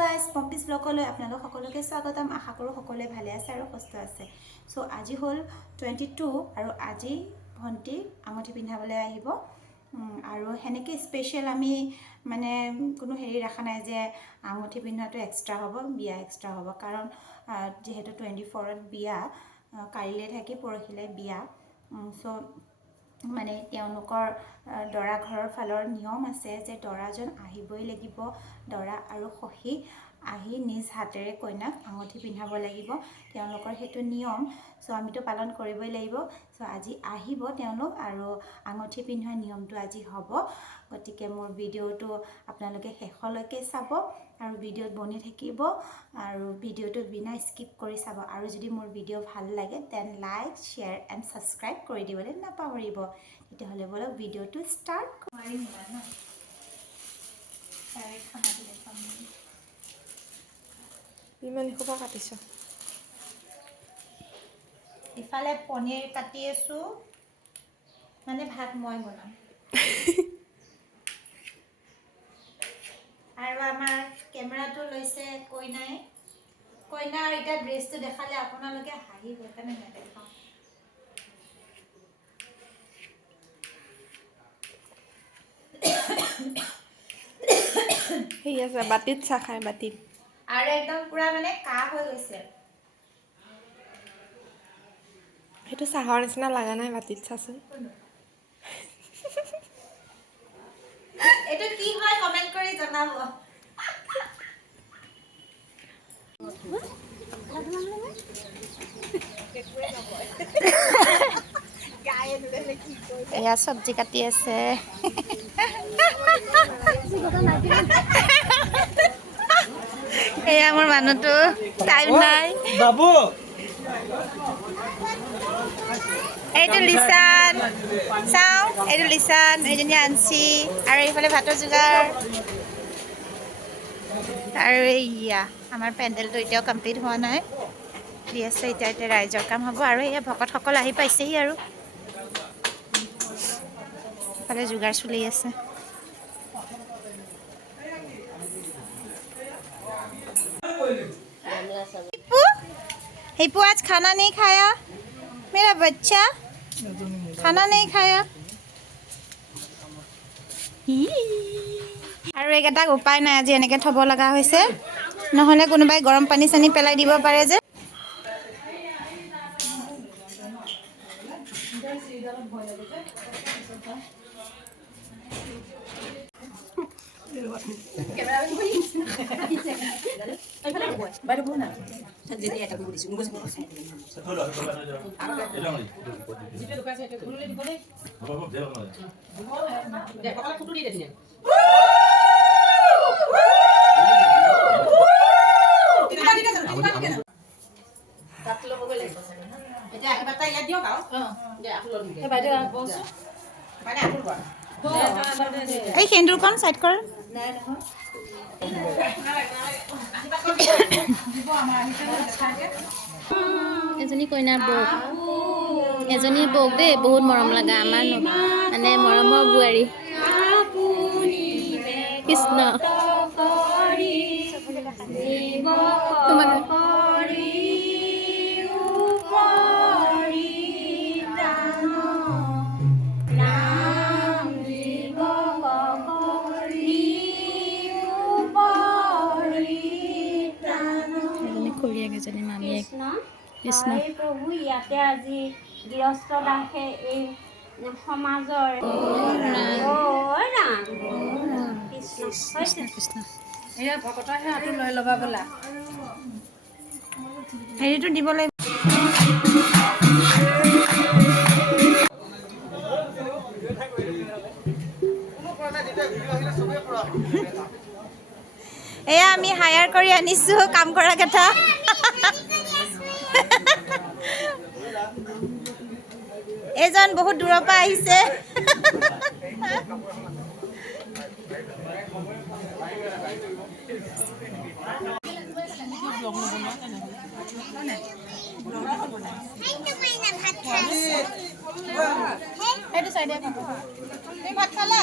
guys পম্পিজ ব্লগলৈ আপোনালোক সকলোকে স্বাগতম আশা কৰোঁ সকলোৱে ভালে আছে আৰু সুস্থ আছে সো আজি হ'ল 22 আৰু আজি ভন্টি আঙঠি পিন্ধাবলৈ আহিব আৰু হেনেকে স্পেশাল আমি মানে কোনো হেৰি ৰাখা নাই যে আঙঠি পিন্ধাটো এক্সট্ৰা হ'ব বিয়া এক্সট্ৰা হ'ব কাৰণ যেহেতু 24ত বিয়া কাইলৈ থাকি পৰহিলে বিয়া সো মানে তেওঁলোকৰ দৰা ঘৰৰ ফালৰ নিয়ম আছে যে দৰাজন আহিবই লাগিব দৰা আৰু সখী আহি নিজ হাতেৰে কইনাক আঙঠি পিন্ধাব লাগিব তেওঁলোকৰ হেতু নিয়ম সো আমিতো পালন কৰিবই লাগিব সো আজি আহিব তেওঁলোক আৰু আঙঠি পিন্ধোৱা নিয়মটো আজি হ'ব গতিকে মোৰ ভিডিওটো আপোনালোকে শেষলৈকে চাব আৰু ভিডিওত বনি থাকিব আৰু ভিডিওটো বিনা স্কিপ কৰি চাব আৰু যদি মোৰ ভিডিও ভাল লাগে then like share and subscribe কৰি দিবলৈ নাপাহৰিব তেতিয়াহ'লে বলক ভিডিওটো ষ্টাৰ্ট কৰিম না তাৰে খানা দিলে পাম ইমান খোপা কাটিছ ইফালে পনীৰ কাটি আছো মানে ভাত মই বনাম আৰু আমাৰ কেমেৰাটো লৈছে কইনাৰ এটা ড্ৰেছটো দেখালে আপোনালোকে হাঁহিব কাৰণে নেদেখাও সেই আছে বাটিত চাহ খায় বাটিত আৰু একদম পুৰা মানে কাহ হৈ গৈছে সেইটো চাহৰ নিচিনা লাগা নাই বাটিত চাচোন এইটো কি হয় কমেন্ট কৰি জনাব এয়া সবজি কাটি আছে এয়া মোৰ মানুহটো টাইম নাই বাবু এইটো লিসান চাও এইটো লিসান এইজনী আনছি আৰু এইফালে ভাতৰ যোগাৰ আৰু এইয়া আমাৰ পেণ্ডেলটো এতিয়াও কমপ্লিট হোৱা নাই দি আছে এতিয়া ৰাইজৰ কাম হ'ব আৰু এয়া ভকতসকল আহি পাইছেহি আৰু এইফালে যোগাৰ চলি আছে हिप्पू आज खाना नहीं खाया मेरा बच्चा खाना नहीं खाया আৰু এইকেইটাক উপায় নাই আজি এনেকৈ থ'ব লগা হৈছে নহ'লে কোনোবাই গৰম পানী চানী পেলাই দিব পাৰে যে এই সেন্দুৰখন সাইড কৰ এজনী কইনাৰ বৌ এজনী বৌক দেই বহুত মৰম লগা আমাৰ মানে মৰমৰ বোৱাৰী কৃষ্ণ এজনী মামীয়ে কৃষ্ণ প্ৰভু ইয়াতে আজি গৃহস্থ দাসে এই সমাজৰ কৃষ্ণ কৃষ্ণ এয়া ভকতৰ হাতটো লৈ ল'বা বোলা হেৰিটো দিব লাগিব এয়া আমি হায়াৰ কৰি আনিছোঁ কাম কৰা কেইটা এজন বহুত দূৰৰ পৰা আহিছে সেইটো চাইডে ভাত খালা